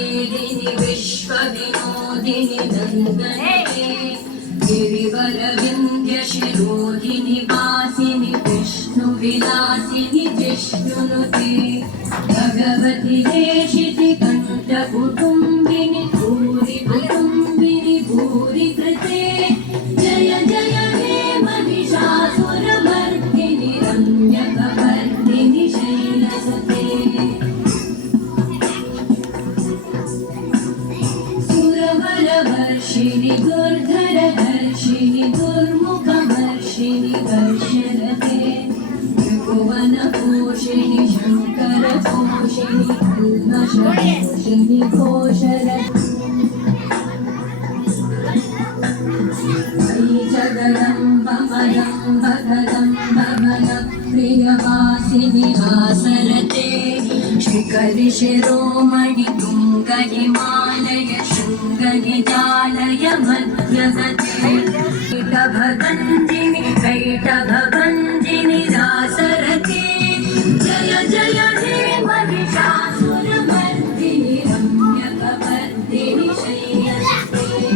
गिरिदिनि विश्वविनोदिनि नन्दने गिरिवरविन्द्यशिरोधिनि वासिनि विष्णुविलासिनि विष्णुनुते भगवति देशिति कण्ठकुटुम्बिनि भूरि कुटुम्बिनि भूरि कृते प्रियवासिनि वासरते शिखरिशिरोमणि तुङ्गहिमालय शृङ्गनिजालय मध्यगते कैटभगञ्जिनि कैटभगञ्जिनि रासरते जय जय हे महिषासुरमर्दिनि रम्यकवर्दिनि शैलसुते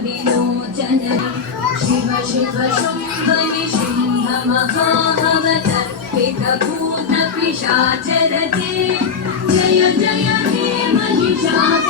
निराकृतधूम्रविलोचन शिव शिव शुम्भ निशिम्भ महाभवतर्पितभूतपिशाचरते जय जय हे महिषासुरमर्दिनि